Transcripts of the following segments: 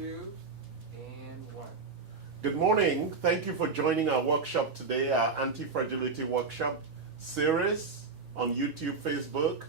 2, and 1. Good morning. Thank you for joining our workshop today, our Anti-Fragility workshop series on YouTube, Facebook.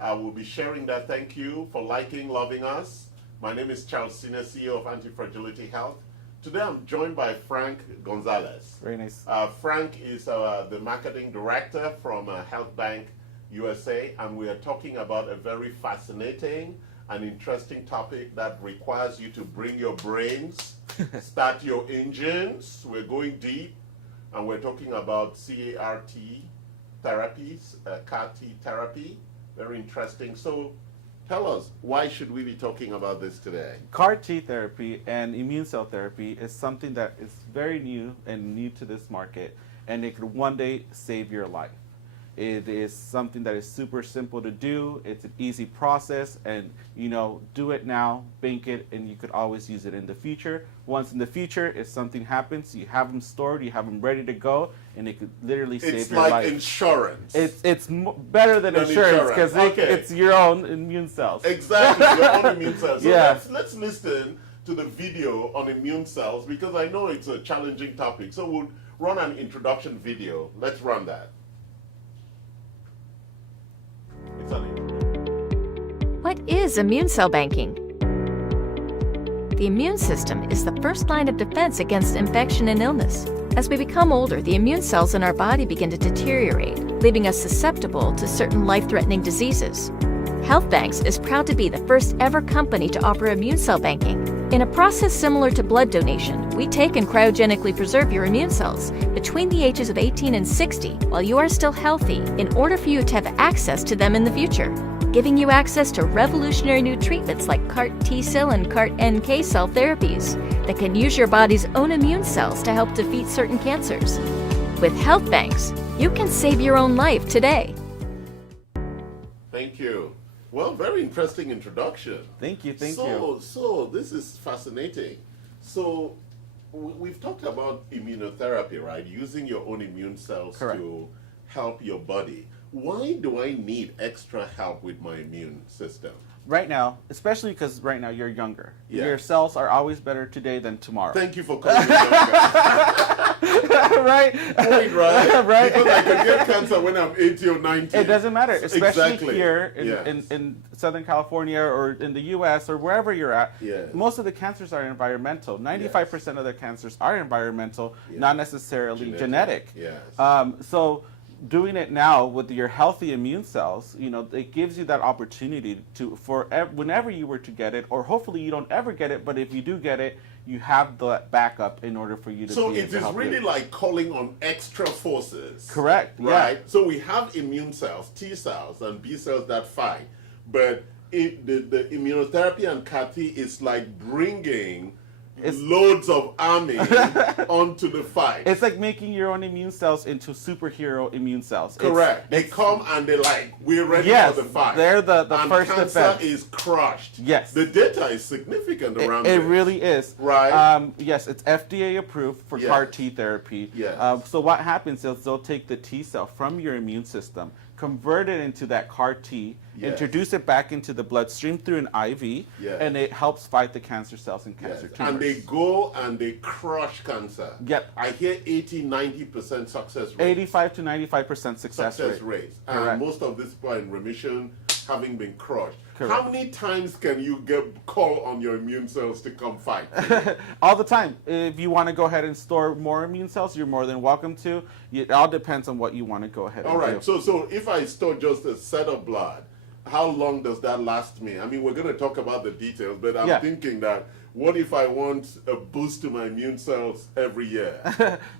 We'll be sharing that. Thank you for liking, loving us. My name is Charles Sine, CEO of Anti-Fragility Health. Today I'm joined by Frank Gonzalez. Very nice. Frank is the marketing director from Health Bank USA, and we are talking about a very fascinating and interesting topic that requires you to bring your brains, start your engines. We're going deep, and we're talking about CAR-T therapies, CAR-T therapy. Very interesting. So tell us, why should we be talking about this today? CAR-T therapy and immune cell therapy is something that is very new and new to this market, and it could one day save your life. It is something that is super simple to do. It's an easy process, and do it now, bank it, and you could always use it in the future. Once in the future, if something happens, you have them stored, you have them ready to go, and it could literally save your life. It's like insurance. It's better than insurance because it's your own immune cells. Exactly, your own immune cells. So yeah. let's listen to the video on immune cells, because I know it's a challenging topic. So we'll run an introduction video. Let's run that. What is immune cell banking? The immune system is the first line of defense against infection and illness. As we become older, the immune cells in our body begin to deteriorate, leaving us susceptible to certain life-threatening diseases. Health Banks is proud to be the first ever company to offer immune cell banking. In a process similar to blood donation, we take and cryogenically preserve your immune cells between the ages of 18 and 60 while you are still healthy in order for you to have access to them in the future, giving you access to revolutionary new treatments like CAR-T cell and CAR-NK cell therapies that can use your body's own immune cells to help defeat certain cancers. With Health Banks, you can save your own life today. Thank you. Well, very interesting introduction. Thank you, thank you. So this is fascinating. So we've talked about immunotherapy, right? Using your own immune cells Correct. to help your body. Why do I need extra help with my immune system? Right now, especially because right now you're younger. Yeah. Your cells are always better today than tomorrow. Thank you for calling me younger. Right? Point, right? Right. Because I can get cancer when I'm 80 or 90. It doesn't matter, especially Exactly. here Yes. in Southern California or in the U.S. or wherever you're at. Yes. Most of the cancers are environmental. 95% of the cancers are environmental, Yes. not necessarily genetic. Yes. So doing it now with your healthy immune cells, it gives you that opportunity to, whenever you were to get it, or hopefully you don't ever get it, but if you do get it, you have the backup in order for you to So be able it to is help really you. like calling on extra forces. Correct, Right? yeah. So we have immune cells, T cells and B cells that fight, but the immunotherapy and CAR-T is like bringing loads of army onto the fight. It's like making your own immune cells into superhero immune cells. Correct. They come and they're like, we're ready Yes, for the fight. they're the and first cancer defense. is crushed. Yes. The data is significant around It this. really is. Right. Yes, it's FDA approved for Yes. CAR-T therapy. Yes. So what happens is they'll take the T cell from your immune system, convert it into that CAR-T, Yes. introduce it back into the bloodstream through an IV, Yes. and it helps fight the cancer cells and Yes. cancer tumors. And they go and they crush cancer. Yep. I hear 80-90% success rate. 85 to 95% success rate. Rates. Correct. And most of these people are in remission, having been crushed. Correct. How many times can you call on your immune cells to come fight? All the time. If you want to go ahead and store more immune cells, you're more than welcome to. It all depends on what you want to go ahead and All right. do. So if I store just a set of blood, how long does that last me? I mean, we're going to talk about the details, but I'm thinking that what if I want a boost to my immune cells every year?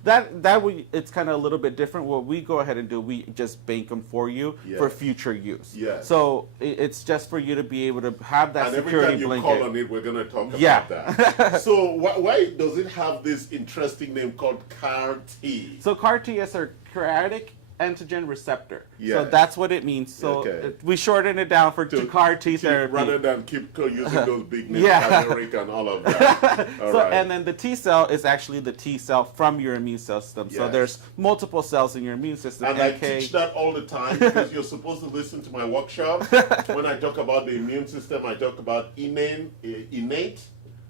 It's kind of a little bit different. What we go ahead and do, we just bank them for you for future use. Yes. So it's just for you to be able to have that And every security time you blanket. call on it, we're going to talk about that. So why does it have this interesting name called CAR-T? So CAR-T is a chaotic antigen receptor. Yes. So that's what it means. So we shorten it down to CAR-T therapy. Rather than keep using those big names, Yeah. generic and all of that. All right. And then the T cell is actually the T cell from your immune system. So Yes. there's multiple cells in your immune system. And I teach that all the time because you're supposed to listen to my workshop. When I talk about the immune system, I talk about innate,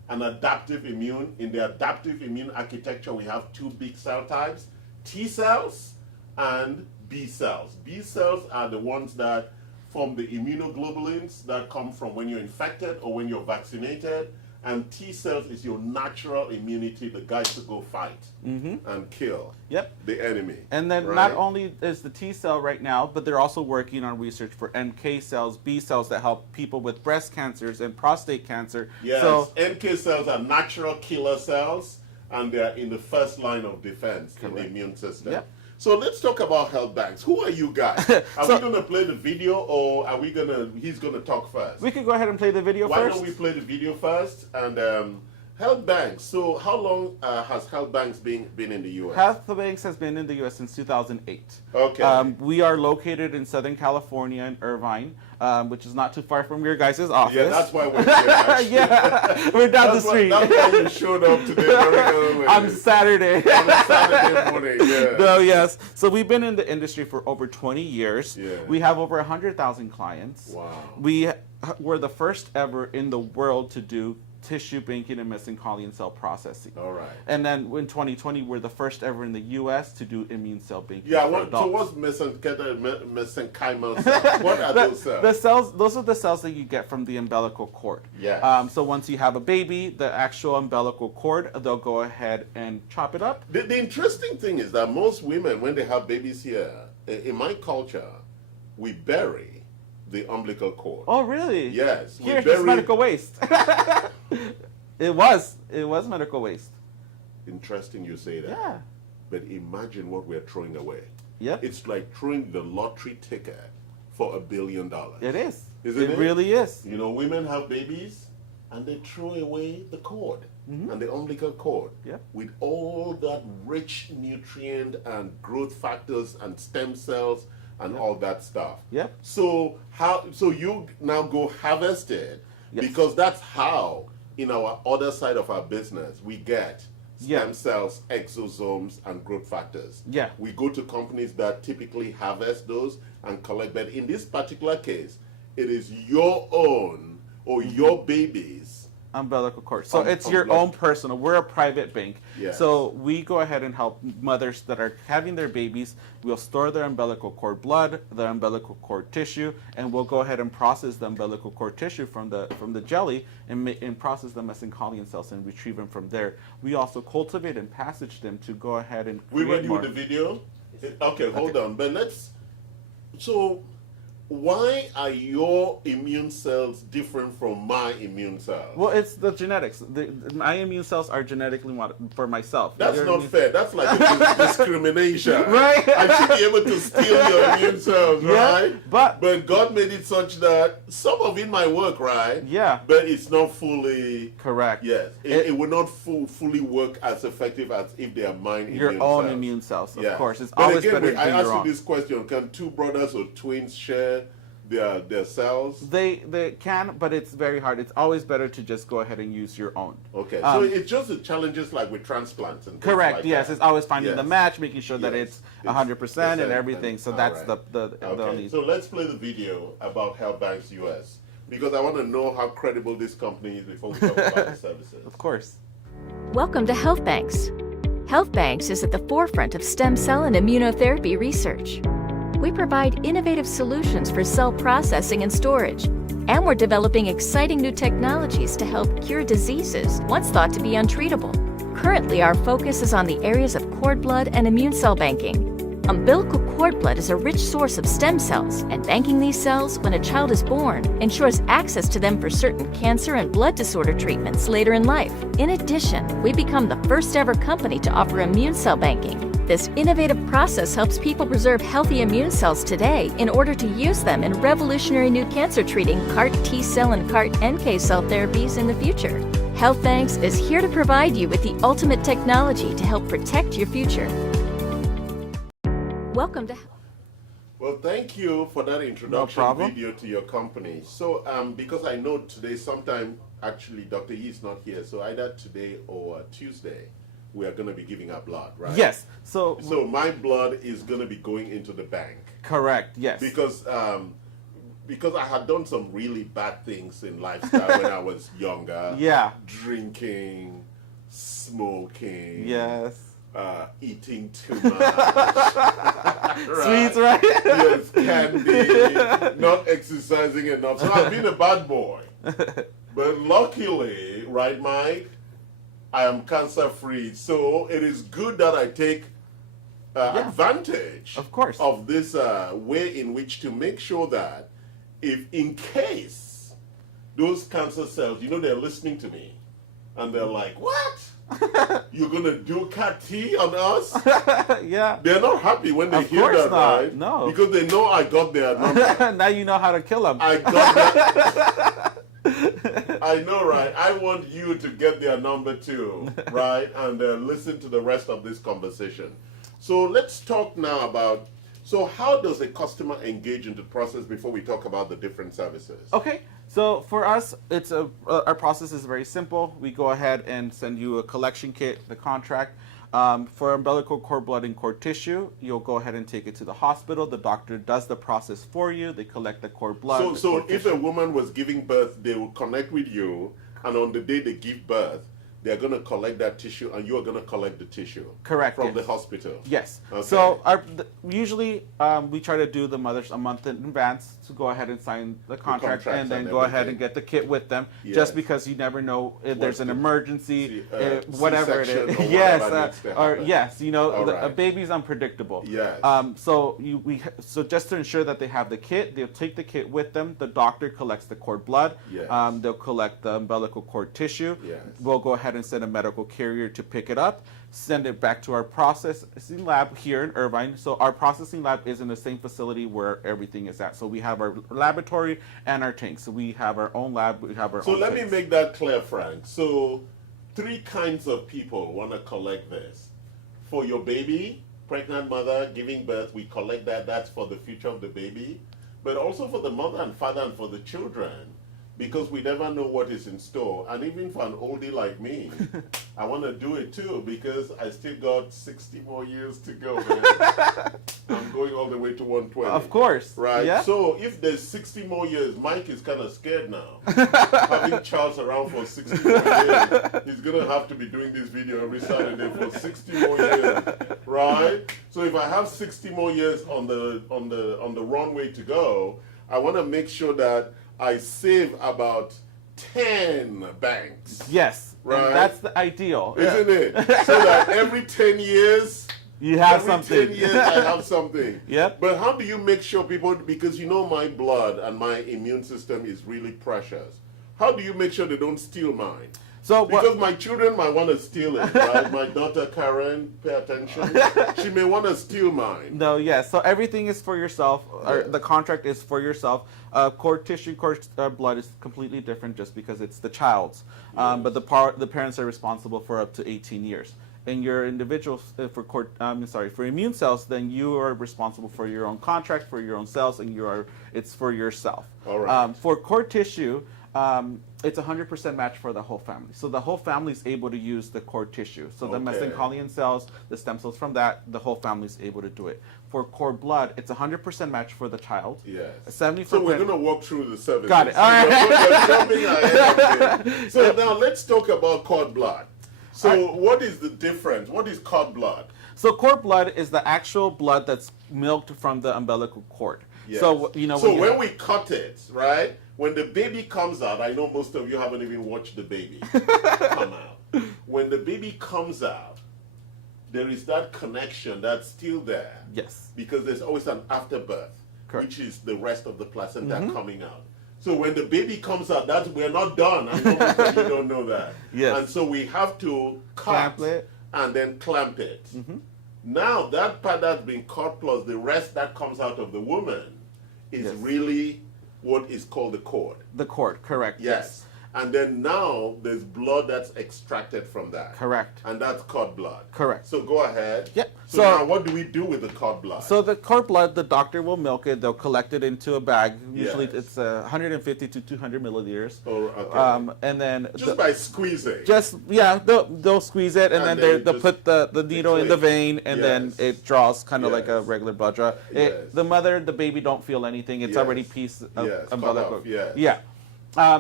an adaptive immune. In the adaptive immune architecture, we have two big cell types, T cells and B cells. B cells are the ones that form the immunoglobulins that come from when you're infected or when you're vaccinated. And T cells is your natural immunity, the guys to go fight and kill the enemy. And then right? not only is the T cell right now, but they're also working on research for NK cells, B cells that help people with breast cancers and prostate cancer. Yes, So, NK cells are natural killer cells, and they're in the first line of defense in the Correct. immune system. Yep. So let's talk about health banks. Who are you guys? Are we going to play the video, or are we going to? He's going to talk first. we could go ahead and play the video Why first. don't we play the video first? And health banks. So how long has health banks been in the U.S.? Health Banks has been in the U.S. since 2008. Okay. We are located in Southern California in Irvine, which is not too far from your guys' office. Yeah, that's why we're here. Actually. Yeah, we're down the street. That's why you showed up today very early. On Saturday. On a Saturday morning, yeah. No, yes. So we've been in the industry for over 20 years. Yeah. We have over 100,000 clients. Wow. We were the first ever in the world to do tissue banking and mesenchymal cell processing. All right. And then in 2020, we're the first ever in the U.S. to do immune cell banking. Yeah, for so adults. what's mesenchymal cells? What are those cells? The cells, those are the cells that you get from the umbilical cord. Yes. So once you have a baby, the actual umbilical cord, they'll go ahead and chop it up. The interesting thing is that most women, when they have babies here, in my culture, we bury the umbilical cord. Oh, really? Yes. Here, it's medical waste. It was medical waste. Interesting you say that. Yeah. But imagine what we're throwing away. Yep. It's like throwing the lottery ticket for $1 billion. It is. Isn't it? It really is. You know, women have babies and they throw away the cord and the umbilical cord Yep. with all that rich nutrient and growth factors and stem cells and all that stuff. Yep. So you now go harvest it Yes. because that's how in our other side of our business we get stem Yeah. cells, exosomes, and growth factors. Yeah. We go to companies that typically harvest those and collect, but in this particular case, it is your own or your baby's Umbilical cord. So it's your umbilical. own personal. We're a private bank. Yes. So we go ahead and help mothers that are having their babies. We'll store their umbilical cord blood, the umbilical cord tissue, and we'll go ahead and process the umbilical cord tissue from the jelly and process them as mesenchymal cells and retrieve them from there. We also cultivate and passage them to go ahead and We create ready more. with the video? Okay, hold on. But so why are your immune cells different from my immune cells? Well, it's the genetics. My immune cells are genetically for myself. That's Your not immune- fair. That's like a discrimination. Right? I should be able to steal your immune cells, Yeah, right? but- God made it such that some of it might work, right? Yeah. But it's not fully. Correct. Yes. It will not fully work as effective as if they are mine Your immune own cells. immune cells, of Yeah. course. It's But always again, better to I do ask your you own. this question: can two brothers or twins share their cells? They can, but it's very hard. It's always better to just go ahead and use your own. Okay, so it's just the challenges like with transplants and things Correct. like yes, that. it's always finding Yes. the match, making sure that Yes. it's 100% and everything. So All that's right. the Okay, only. so let's play the video about Health Banks US because I want to know how credible this company is before we talk about the services. Of course. Welcome to Health Banks. Health Banks is at the forefront of stem cell and immunotherapy research. We provide innovative solutions for cell processing and storage, and we're developing exciting new technologies to help cure diseases once thought to be untreatable. Currently, our focus is on the areas of cord blood and immune cell banking. Umbilical cord blood is a rich source of stem cells, and banking these cells when a child is born ensures access to them for certain cancer and blood disorder treatments later in life. In addition, we become the first ever company to offer immune cell banking. This innovative process helps people preserve healthy immune cells today in order to use them in revolutionary new cancer treating CAR T cell and CAR NK cell therapies in the future. Health Banks is here to provide you with the ultimate technology to help protect your future. Welcome to Well, thank you for that introduction problem. video to your company. So, because I know today, sometime actually, Dr. Yi is not here, so either today or Tuesday, we are going to be giving our blood, right? Yes. So So my blood is going to be going into the bank correct. Yes. because because I had done some really bad things in lifestyle when I was younger. Yeah. Drinking, smoking. Yes. Eating too much. Sweets, right? Yes, candy. Not exercising enough. So I've been a bad boy. But luckily, right, Mike, I am cancer free. So it is good that I take advantage Of course. of this way in which to make sure that if in case those cancer cells, they're listening to me and they're like, what? You're going to do CAT-T on us? Yeah. They're not happy when they Of hear course that, not. right? No. Because they know I got their number. Now you know how to kill them. I got that. I know, right? I want you to get their number too, right? And listen to the rest of this conversation. So let's talk now about, so how does a customer engage in the process before we talk about the different services? Okay, so for us, it's our process is very simple. We go ahead and send you a collection kit, the contract. For umbilical cord blood and cord tissue, you'll go ahead and take it to the hospital. The doctor does the process for you. They collect the cord blood. So if a woman was giving birth, they will connect with you, and on the day they give birth, they're going to collect that tissue, and you're going to collect the tissue. Correct. From yes. the hospital. Yes. Okay. So usually we try to do the mothers a month in advance to go ahead and sign the contract and then go ahead and get the kit with them. Yes. Just because you never know if there's an emergency, whatever it C-section is. or Yes. whatever needs to Or happen. yes, All a right. baby's unpredictable. Yes. So just to ensure that they have the kit, they'll take the kit with them. The doctor collects the cord blood. Yes. They'll collect the umbilical cord tissue. Yes. We'll go ahead and send a medical carrier to pick it up, send it back to our processing lab here in Irvine. So our processing lab is in the same facility where everything is at. So we have our laboratory and our tanks. So we have our own lab, we have our own So let me tanks. make that clear, Frank. So 3 kinds of people want to collect this. For your baby, pregnant mother giving birth, we collect that. That's for the future of the baby. But also for the mother and father and for the children, because we never know what is in store. And even for an oldie like me, I want to do it too, because I still got 60 more years to go, man. I'm going all the way to 120. Of course. Right? Yeah. So if there's 60 more years, Mike is kind of scared now. Having Charles around for 60 more years, he's going to have to be doing this video every Saturday for 60 more years. Right? So if I have 60 more years on the runway to go, I want to make sure that I save about 10 banks. Yes. Right. And that's the ideal. Isn't it? So that every 10 years, You have every something. 10 years I have something. Yep. But how do you make sure people, because my blood and my immune system is really precious. How do you make sure they don't steal mine? So Because my children might want to steal it, right? My daughter Karen, pay attention. She may want to steal mine. No, yes. So everything is for yourself. Or Yes. the contract is for yourself. Cord tissue, cord blood is completely different just because it's the child's. But the parents are responsible for up to 18 years. And your individual for immune cells, then you are responsible for your own contract, for your own cells, and it's for yourself. All right. For cord tissue, it's 100% match for the whole family. So the whole family is able to use the cord tissue. So the Okay. mesenchymal cells, the stem cells from that, the whole family is able to do it. For cord blood, it's 100% match for the child. Yes. 70%. So we're going to walk through the services. Got it. All right. You're jumping ahead of me. So now let's talk about cord blood. So what is the difference? What is cord blood? So cord blood is the actual blood that's milked from the umbilical cord. Yes. So when we cut it, right? When the baby comes out, I know most of you haven't even watched the baby come out. When the baby comes out, there is that connection that's still there. Yes. Because there's always an afterbirth, Correct. which is the rest of the placenta coming out. So when the baby comes out, we're not done. I know most of you don't know that. Yes. And so we have to cut Clamp it. and then clamp it. Now that part that's been cut plus the rest that comes out of the woman is Yes. really what is called the cord. The cord, correct. Yes. And then now there's blood that's extracted from that. Correct. And that's cord blood. Correct. So go ahead. Yep. So, So- now what do we do with the cord blood? So the cord blood, the doctor will milk it. They'll collect it into a bag. Usually Yes. it's 150 to 200 milliliters. Oh, okay. And then Just by squeezing. they'll squeeze it, and And then then they'll just put the needle in the vein, and then Yes. it draws kind of like a Yes. regular blood draw. Yes. The mother, the baby don't feel anything. It's Yes. already piece of Yes, cut umbilical. off, yes. Yeah.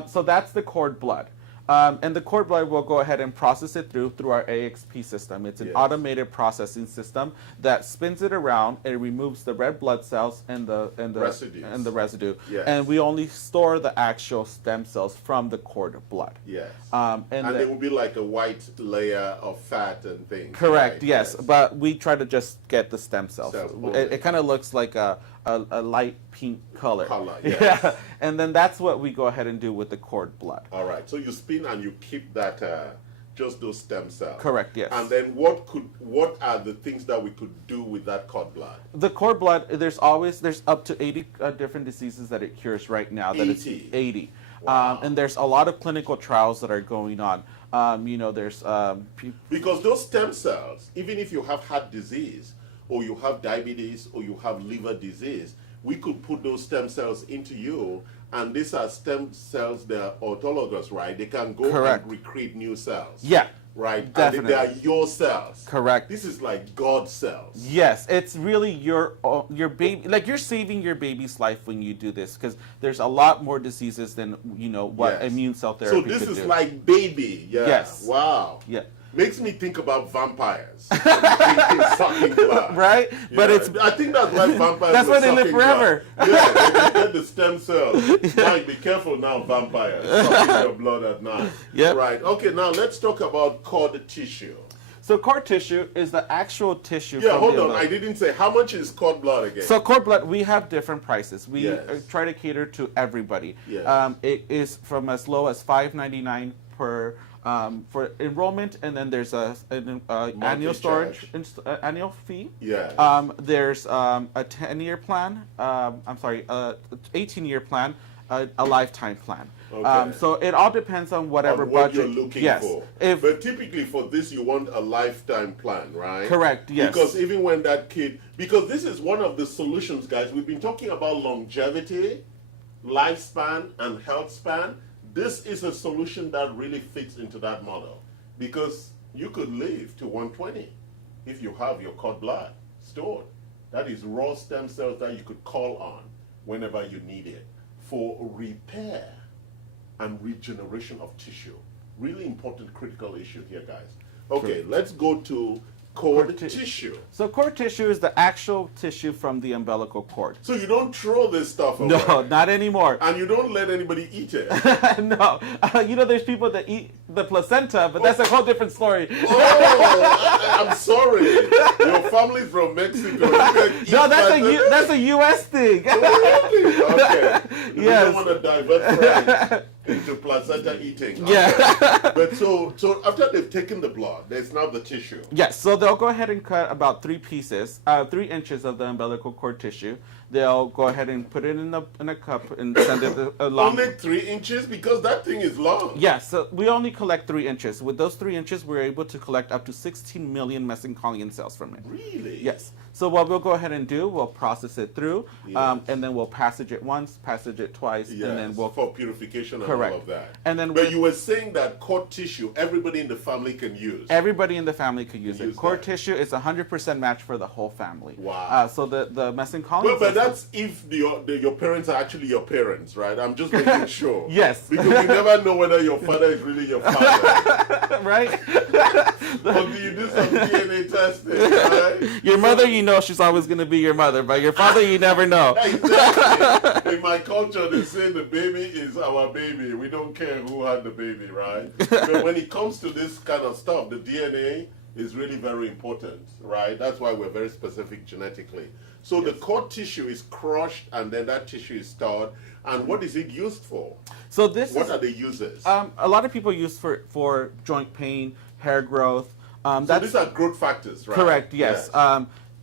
So that's the cord blood. And the cord blood will go ahead and process it through our AXP system. It's an Yes. automated processing system that spins it around and removes the red blood cells and the Residues. residue. Yes. And we only store the actual stem cells from the cord blood. Yes. And And the- there will be like a white layer of fat and things. Correct. right? Yes, but we try to just get the stem cells. Cells It, only. kind of looks like a light pink color. Yes. Yeah, and then that's what we go ahead and do with the cord blood. All right. So you spin and you keep that, just those stem cells. Correct. Yes. And then what are the things that we could do with that cord blood? The cord blood, there's up to 80 different diseases that it cures right now. That it's 80? 80. Wow. And there's a lot of clinical trials that are going on. There's Because those stem cells, even if you have heart disease, or you have diabetes, or you have liver disease, we could put those stem cells into you, and these are stem cells, they're autologous, right? They can go Correct. and recreate new cells. Yeah, Right? definitely. And they are your cells. Correct. This is like God cells. Yes, it's really your baby. Like you're saving your baby's life when you do this, because there's a lot more diseases than what Yes. immune cell therapy So this could is do. like baby. Yeah. Yes. Wow. Yeah. Makes me think about vampires. Drinking, sucking blood. Right? But Yeah, it's I think that's why vampires. That's were why they live sucking blood. forever. Yeah, they get the stem cells. Mike, be careful now, vampires sucking your blood at night. Yep. Right. Okay. Now let's talk about cord tissue. so cord tissue is the actual tissue. Yeah. from Hold the on. umbilical. I didn't say how much is cord blood again. So cord blood, we have different prices. We Yes. try to cater to everybody. Yes. It is from as low as $5.99 per for enrollment, and then there's an annual storage annual fee. Yes. There's a 10-year plan. 18-year plan, a lifetime plan. Okay. So it all depends on whatever on what budget. you're looking yes. for. If But typically for this, you want a lifetime plan, right? Correct, yes. Because even when that kid, because this is one of the solutions, guys. We've been talking about longevity, lifespan, and health span. This is a solution that really fits into that model, because you could live to 120 if you have your cord blood stored. That is raw stem cells that you could call on whenever you need it for repair and regeneration of tissue. Really important, critical issue here, guys. Okay, let's go to cord tissue. So cord tissue is the actual tissue from the umbilical cord. So you don't throw this stuff away. No, not anymore. And you don't let anybody eat it. No, there's people that eat the placenta, but that's a whole different story. Oh, I'm sorry. Your family's from Mexico. You can eat No, placenta? that's a U.S. thing. Really? Okay. We Yes. don't want to divert Frank into placenta eating. Okay. Yeah. But so after they've taken the blood, there's now the tissue. Yes, so they'll go ahead and cut about 3 inches of the umbilical cord tissue. They'll go ahead and put it in a cup and send it along. Only 3 inches? Because that thing is long. Yes, so we only collect 3 inches. With those 3 inches, we're able to collect up to 16 million mesenchymal cells from it. Really? Yes. So what we'll go ahead and do, we'll process it through, Yes. and then we'll passage it once, passage it twice, Yes, and then we'll for purification and Correct. all of that. And then but we- you were saying that cord tissue, everybody in the family can use. everybody in the family could use it. Use Cord that. tissue is 100% match for the whole family. Wow. So the mesenchymal Well, but cells- that's if your parents are actually your parents, right? I'm just making sure. Yes. Because you never know whether your father is really your father. right? Or do you do some DNA testing, right? Your mother, she's always going to be your mother, but your father, you never know. Exactly. In my culture, they say the baby is our baby. We don't care who had the baby, right? But when it comes to this kind of stuff, the DNA is really very important, right? That's why we're very specific genetically. So the cord tissue is crushed, and then that tissue is stored. And what is it used for? So this What is, are the uses? a lot of people use for joint pain, hair growth. So That's these are growth factors, right? correct. Yes.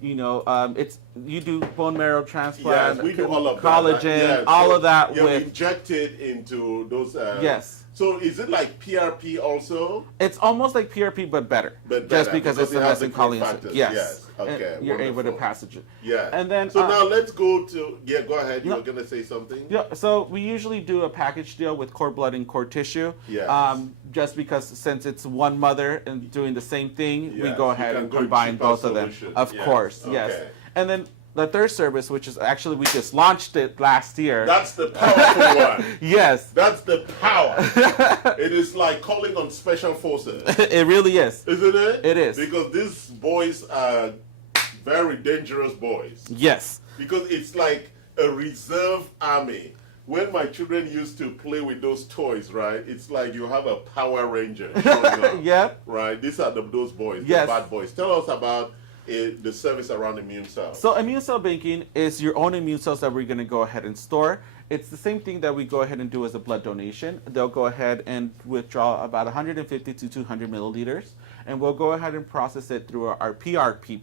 It's you do bone marrow transplant, Yes, we do all of collagen, that. Yes, all so of that you're with injected into those yes. So is it like PRP also? It's almost like PRP, but better. But just better, because because it's the it has the methylene clean choline. factors. Yes. Yes. Okay, And you're able to wonderful. passage it. Yeah. And then So now let's go to go ahead. You No. were gonna say something? Yeah, so we usually do a package deal with cord blood and cord tissue. Yes. Just because since it's one mother and doing the same thing, we Yes, go you ahead can and go combine cheaper both of them. solution. Of Yes, course, yes. okay. And then the third service, which is actually we just launched it last year. That's the powerful one. Yes. That's the power. It is like calling on special forces, It really is. isn't it? It is. Because these boys are very dangerous boys. Yes. Because it's like a reserve army. When my children used to play with those toys, right? It's like you have a Power Ranger showing up. Yep. Right? These are those boys, Yes. the bad boys. Tell us about the service around immune cells. So immune cell banking is your own immune cells that we're going to go ahead and store. It's the same thing that we go ahead and do as a blood donation. They'll go ahead and withdraw about 150 to 200 milliliters, and we'll go ahead and process it through our PXP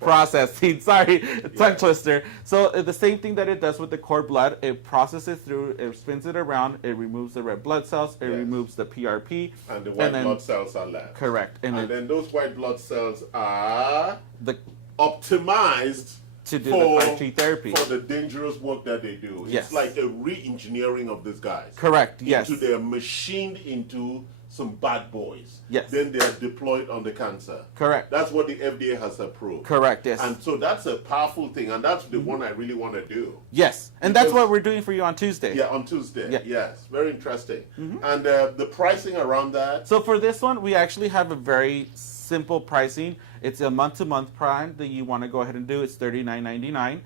processing. Sorry, tongue twister. So the same thing that it does with the cord blood, it processes through, it spins it around, it removes the red blood cells, it Yes. removes the PRP, And the white then- blood cells are left. correct, And then those white blood cells are the optimized to do for, the CAR-T therapy. for the dangerous work that they do. Yes. It's like a re-engineering of these guys. Correct. Yes. Into they're machined into some bad boys. Yes. Then they are deployed on the cancer. Correct. That's what the FDA has approved. Correct. Yes. And so that's a powerful thing, and that's the one I really want to do. Yes, and that's Because- what we're doing for you on Tuesday. Yeah, on Tuesday. Yeah. Yes, very interesting. And the pricing around that. So for this one, we actually have a very simple pricing. It's a month-to-month plan that you want to go ahead and do. It's $39.99.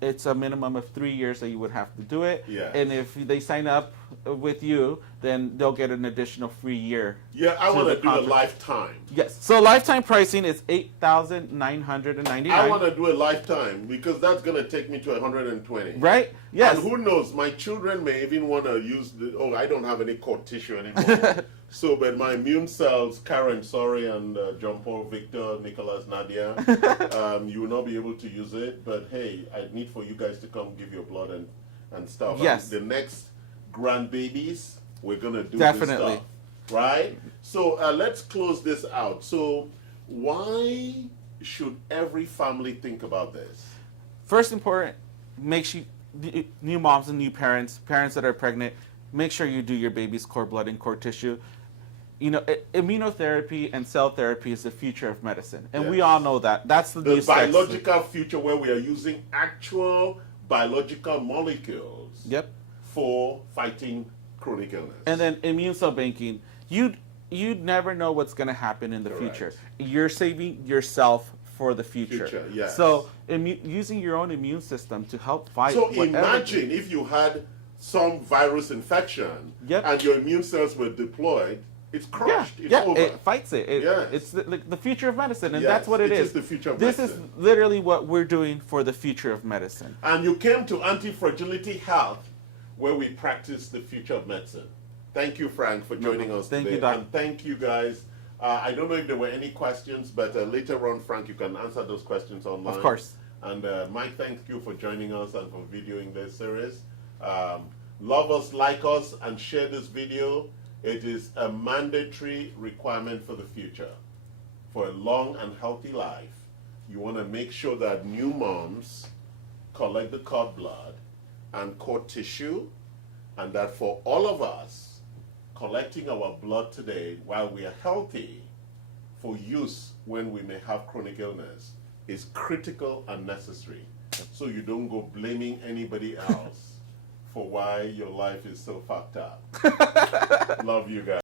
It's a minimum of 3 years that you would have to do it. Yes. And if they sign up with you, then they'll get an additional free year. Yeah, I to want the to do a contract. lifetime. Yes. So lifetime pricing is $8,999. I want to do a lifetime because that's going to take me to 120. Right? Yes. And who knows, my children may even want to use I don't have any cord tissue anymore. So, but my immune cells, Karen, sorry, and John Paul, Victor, Nicholas, Nadia, you will not be able to use it. But hey, I need for you guys to come give your blood and stuff. Yes. And the next grandbabies, we're going to do Definitely. this stuff. Right? So let's close this out. So why should every family think about this? First important, make sure new moms and new parents that are pregnant, make sure you do your baby's cord blood and cord tissue. You know, immunotherapy and cell therapy is the future of medicine, and we Yes. all know that. That's the The new sex- biological future where we are using actual biological molecules Yep. for fighting chronic illness. And then immune cell banking. You'd never know what's going to happen in the Correct. future. You're saving yourself for the future. Future, yes. So using your own immune system to help fight. So whatever- imagine if you had some virus infection Yep. and your immune cells were deployed, it's Yeah, crushed. It's yeah, over. it fights it. Yes. It's the future of medicine, and Yes, that's what it is. is the future of this medicine. is literally what we're doing for the future of medicine. And you came to Anti-Fragility Health, where we practice the future of medicine. Thank you, Frank, for joining us Thank today. you, Doc. And thank you, guys. I don't know if there were any questions, but later on, Frank, you can answer those questions online. Of course. And Mike, thank you for joining us and for videoing this series. Love us, like us, and share this video. It is a mandatory requirement for the future. For a long and healthy life, you want to make sure that new moms collect the cord blood and cord tissue, and that for all of us, collecting our blood today while we are healthy for use when we may have chronic illness is critical and necessary. So you don't go blaming anybody else for why your life is so fucked up. Love you guys.